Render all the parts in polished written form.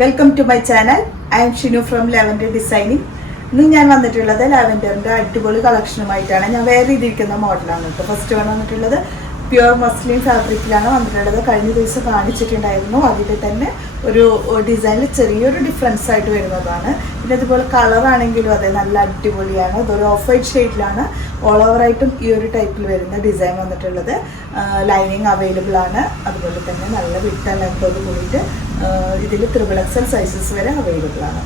Welcome to my channel. I am Shinu from lavender designing. ഇന്ന് ഞാൻ വന്നിട്ടുള്ളത് ലാവൻഡറിൻ്റെ അടിപൊളി കളക്ഷനുമായിട്ടാണ്. ഞാൻ വേറെ ചെയ്തിരിക്കുന്ന മോഡലാണ് കേട്ടോ. ഫസ്റ്റ് വന്നിട്ടുള്ളത് പ്യുവർ മസ്ലിൻ ഫാബ്രിക്കിലാണ് വന്നിട്ടുള്ളത്. കഴിഞ്ഞ ദിവസം കാണിച്ചിട്ടുണ്ടായിരുന്നു. അതിൽ തന്നെ ഒരു ഡിസൈനിൽ ചെറിയൊരു ഡിഫറൻസ് ആയിട്ട് വരുന്നതാണ്. പിന്നെ അതുപോലെ കളറാണെങ്കിലും അതെ നല്ല അടിപൊളിയാണ്. ഇതൊരു ഓഫ് വൈറ്റ് ഷെയ്ഡിലാണ് ഓൾ ഓവറായിട്ടും ഈ ഒരു ടൈപ്പിൽ വരുന്ന ഡിസൈൻ വന്നിട്ടുള്ളത്. ലൈനിങ് അവൈലബിൾ ആണ്. അതുപോലെ തന്നെ നല്ല വിട്ട് ലെങ്തോട് കൂടിയിട്ട് ഇതിൽ XXL സൈസസ് വരെ അവൈലബിൾ ആണ്.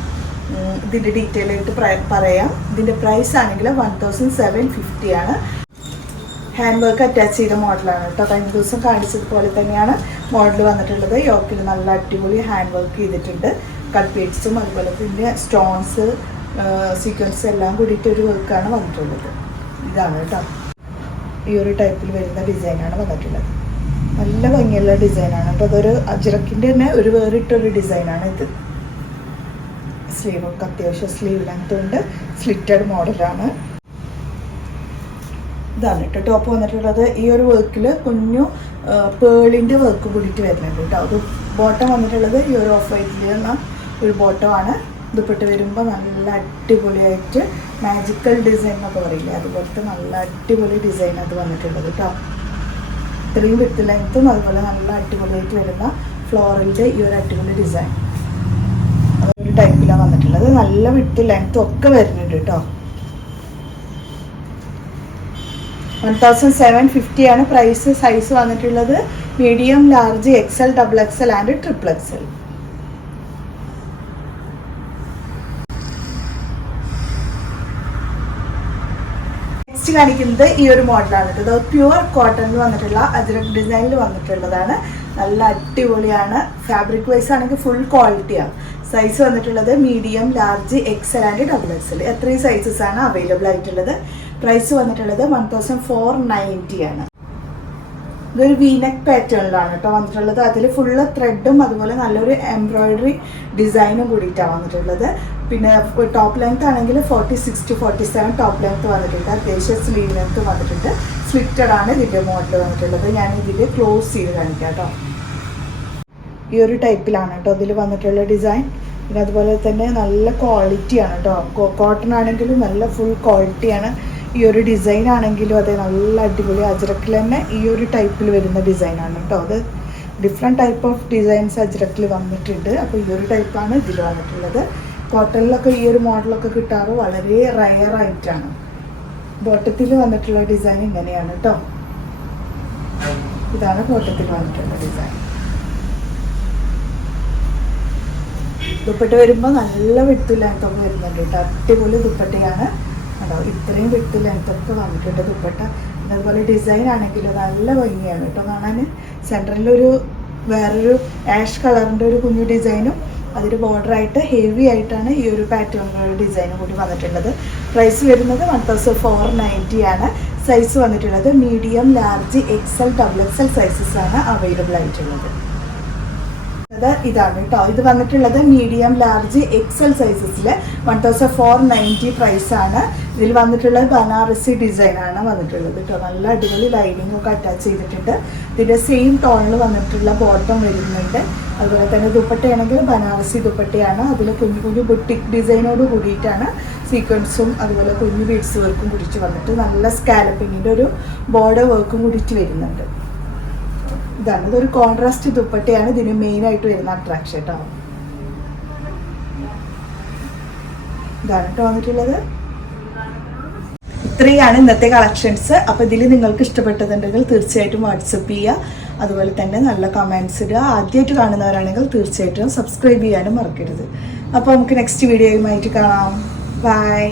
ഇതിൻ്റെ ഡീറ്റെയിൽ ആയിട്ട് പറയാം. ഇതിൻ്റെ പ്രൈസ് ആണെങ്കിൽ 1750 ആണ്. ഹാൻഡ് വർക്ക് അറ്റാച്ച് ചെയ്ത മോഡലാണ് കേട്ടോ. കഴിഞ്ഞ ദിവസം കാണിച്ചതുപോലെ തന്നെയാണ് മോഡൽ വന്നിട്ടുള്ളത്. യോക്കിൽ നല്ല അടിപൊളി ഹാൻഡ് വർക്ക് ചെയ്തിട്ടുണ്ട്. കട്ട് ബീഡ്സും അതുപോലെ തന്നെ സ്റ്റോൺസ് സീക്വൻസ് എല്ലാം കൂടിയിട്ട് ഒരു വർക്കാണ് വന്നിട്ടുള്ളത്. ഇതാണ് കേട്ടോ. ഈ ഒരു ടൈപ്പിൽ വരുന്ന ഡിസൈനാണ് വന്നിട്ടുള്ളത്. നല്ല ഭംഗിയുള്ള ഡിസൈനാണ് കേട്ടോ. അതൊരു അജ്രക്കിൻ്റെ തന്നെ ഒരു വേറിട്ടൊരു ഡിസൈനാണ് ഇത്. സ്ലീവൊക്കെ അത്യാവശ്യം സ്ലീവ് ലെങ്ത് ഉണ്ട്. സ്ലിറ്റഡ് മോഡലാണ്. ഇതാണ് കേട്ടോ ടോപ്പ് വന്നിട്ടുള്ളത്. ഈ ഒരു വർക്കിൽ കുഞ്ഞു പേളിൻ്റെ വർക്ക് കൂടിയിട്ട് വരുന്നുണ്ട് കേട്ടോ. അത് ബോട്ടം വന്നിട്ടുള്ളത് ഈ ഒരു ഓഫ് വൈറ്റിൽ എന്ന ഒരു ബോട്ടമാണ്. ദുപ്പട്ട് വരുമ്പോൾ നല്ല അടിപൊളിയായിട്ട് മാജിക്കൽ ഡിസൈൻ എന്നൊക്കെ പറയില്ലേ, അതുപോലത്തെ നല്ല അടിപൊളി ഡിസൈൻ അത് വന്നിട്ടുള്ളത് കേട്ടോ. ഇത്രയും വിത്ത് ലെങ്ത്തും അതുപോലെ നല്ല അടിപൊളിയായിട്ട് വരുന്ന ഫ്ലോറലിൻ്റെ ഈ ഒരു അടിപൊളി ഡിസൈൻ അതൊരു ടൈപ്പിലാണ് വന്നിട്ടുള്ളത്. നല്ല വിത്ത് ലെങ്ത്തും ഒക്കെ വരുന്നുണ്ട് കേട്ടോ. 1750 ആണ് പ്രൈസ്. സൈസ് വന്നിട്ടുള്ളത് medium, large, XL, XXL and XXL. Next കാണിക്കുന്നത് ഈ ഒരു മോഡലാണ് കേട്ടോ. പ്യുവർ കോട്ടണിൽ വന്നിട്ടുള്ള അജ്രക് ഡിസൈനിൽ വന്നിട്ടുള്ളതാണ്. നല്ല അടിപൊളിയാണ്. ഫാബ്രിക് വൈസ് ആണെങ്കിൽ ഫുൾ ക്വാളിറ്റിയാണ്. സൈസ് വന്നിട്ടുള്ളത് medium, large, XL and XXL. എത്രയും സൈസസ് ആണ് അവൈലബിൾ ആയിട്ടുള്ളത്. പ്രൈസ് വന്നിട്ടുള്ളത് 1490 ആണ്. ഇതൊരു വീനെക്ക് പാറ്റേണിലാണ് കേട്ടോ വന്നിട്ടുള്ളത്. അതിൽ ഫുള്ള് ത്രെഡും അതുപോലെ നല്ലൊരു എംബ്രോയിഡറി ഡിസൈനും കൂടിയിട്ടാണ് വന്നിട്ടുള്ളത്. പിന്നെ ടോപ്പ് ലെങ്ത് ആണെങ്കിൽ 46 to 47 ടോപ്പ് ലെങ്ത് വന്നിട്ടുണ്ട്. അത്യാവശ്യം സ്ലീവ് ലെങ്ത് വന്നിട്ടുണ്ട്. സ്ലിറ്റഡ് ആണ് ഇതിൻ്റെ മോഡൽ വന്നിട്ടുള്ളത്. ഞാൻ ഇതിൽ ക്ലോസ് ചെയ്ത് കാണിക്കാം കേട്ടോ. ഈ ഒരു ടൈപ്പിലാണ് കേട്ടോ ഇതിൽ വന്നിട്ടുള്ള ഡിസൈൻ. പിന്നെ അതുപോലെ തന്നെ നല്ല ക്വാളിറ്റിയാണ് കേട്ടോ. കോട്ടൺ ആണെങ്കിലും നല്ല ഫുൾ ക്വാളിറ്റിയാണ്. ഈ ഒരു ഡിസൈൻ ആണെങ്കിലും അതെ നല്ല അടിപൊളി അജ്രക്കിൽ തന്നെ ഈ ഒരു ടൈപ്പിൽ വരുന്ന ഡിസൈനാണ് കേട്ടോ. അത് ഡിഫറെൻറ്റ് ടൈപ്പ് ഓഫ് ഡിസൈൻസ് അജ്രക്കിൽ വന്നിട്ടുണ്ട്. അപ്പോൾ ഈ ഒരു ടൈപ്പാണ് ഇതിൽ വന്നിട്ടുള്ളത്. കോട്ടണിലൊക്കെ ഈ ഒരു മോഡലൊക്കെ കിട്ടാറ് വളരെ റയർ ആയിട്ടാണ്. ബോട്ടത്തിൽ വന്നിട്ടുള്ള ഡിസൈൻ ഇങ്ങനെയാണ് കേട്ടോ. ഇതാണ് ബോട്ടത്തിൽ വന്നിട്ടുള്ള ഡിസൈൻ. ദുപ്പട്ട വരുമ്പോൾ നല്ല വിട്ട് ലെങ്ത്തൊക്കെ വരുന്നുണ്ട് കേട്ടോ. അടിപൊളി ദുപ്പട്ടയാണ് കേട്ടോ. ഇത്രയും വിട്ട് ലെങ്ത്തൊക്കെ വന്നിട്ടുണ്ട് ദുപ്പട്ട. അതുപോലെ ഡിസൈൻ ആണെങ്കിലും നല്ല ഭംഗിയാണ് കേട്ടോ കാണാൻ. സെൻറ്ററിലൊരു വേറൊരു ആഷ് കളറിൻ്റെ ഒരു കുഞ്ഞു ഡിസൈനും അതിൽ ബോർഡറായിട്ട് ഹെവി ആയിട്ടാണ് ഈ ഒരു പാറ്റേണിലുള്ള ഡിസൈനും കൂടി വന്നിട്ടുള്ളത്. പ്രൈസ് വരുന്നത് 1490 ആണ്. സൈസ് വന്നിട്ടുള്ളത് medium, large, XL, XXL sizes ആണ് അവൈലബിൾ ആയിട്ടുള്ളത്. ഇതാണ് കേട്ടോ. ഇത് വന്നിട്ടുള്ളത് മീഡിയം, ലാർജ്, XL സൈസസിൽ 1490 പ്രൈസാണ്. ഇതിൽ വന്നിട്ടുള്ളത് ബനാറസി ഡിസൈനാണ് വന്നിട്ടുള്ളത് കേട്ടോ. നല്ല അടിപൊളി ലൈനിങ് ഒക്കെ അറ്റാച്ച് ചെയ്തിട്ടുണ്ട്. ഇതിൻ്റെ സെയിം ടോണിൽ വന്നിട്ടുള്ള ബോട്ടം വരുന്നുണ്ട്. അതുപോലെ തന്നെ ദുപ്പട്ടയാണെങ്കിൽ ബനാറസി ദുപ്പട്ടയാണ്. അതിൽ കുഞ്ഞു കുഞ്ഞു ബുട്ടിക് ഡിസൈനോട് കൂടിയിട്ടാണ് സീക്വൻസും അതുപോലെ കുഞ്ഞു ബീഡ്സ് വർക്കും കൂടിയിട്ട് വന്നിട്ട് നല്ല സ്കാലപ്പിങ്ങിൻ്റെ ഒരു ബോർഡർ വർക്കും കൂടിയിട്ട് വരുന്നുണ്ട്. ഇതാണ് ഇതൊരു കോൺട്രാസ്റ്റ് ദുപ്പട്ടയാണ് ഇതിന് മെയിനായിട്ട് വരുന്ന അട്രാക്ഷൻ കേട്ടോ. ഇതാണ് കേട്ടോ വന്നിട്ടുള്ളത്. ഇത്രയാണ് ഇന്നത്തെ കളക്ഷൻസ്. അപ്പോൾ ഇതിൽ നിങ്ങൾക്ക് ഇഷ്ടപ്പെട്ടതുണ്ടെങ്കിൽ തീർച്ചയായിട്ടും വാട്സപ്പ് ചെയ്യുക. അതുപോലെ തന്നെ നല്ല കമൻസ് ഇടുക. ആദ്യമായിട്ട് കാണുന്നവരാണെങ്കിൽ തീർച്ചയായിട്ടും സബ്സ്ക്രൈബ് ചെയ്യാനും മറക്കരുത്. അപ്പോൾ നമുക്ക് നെക്സ്റ്റ് വീഡിയോയുമായിട്ട് കാണാം. ബൈ.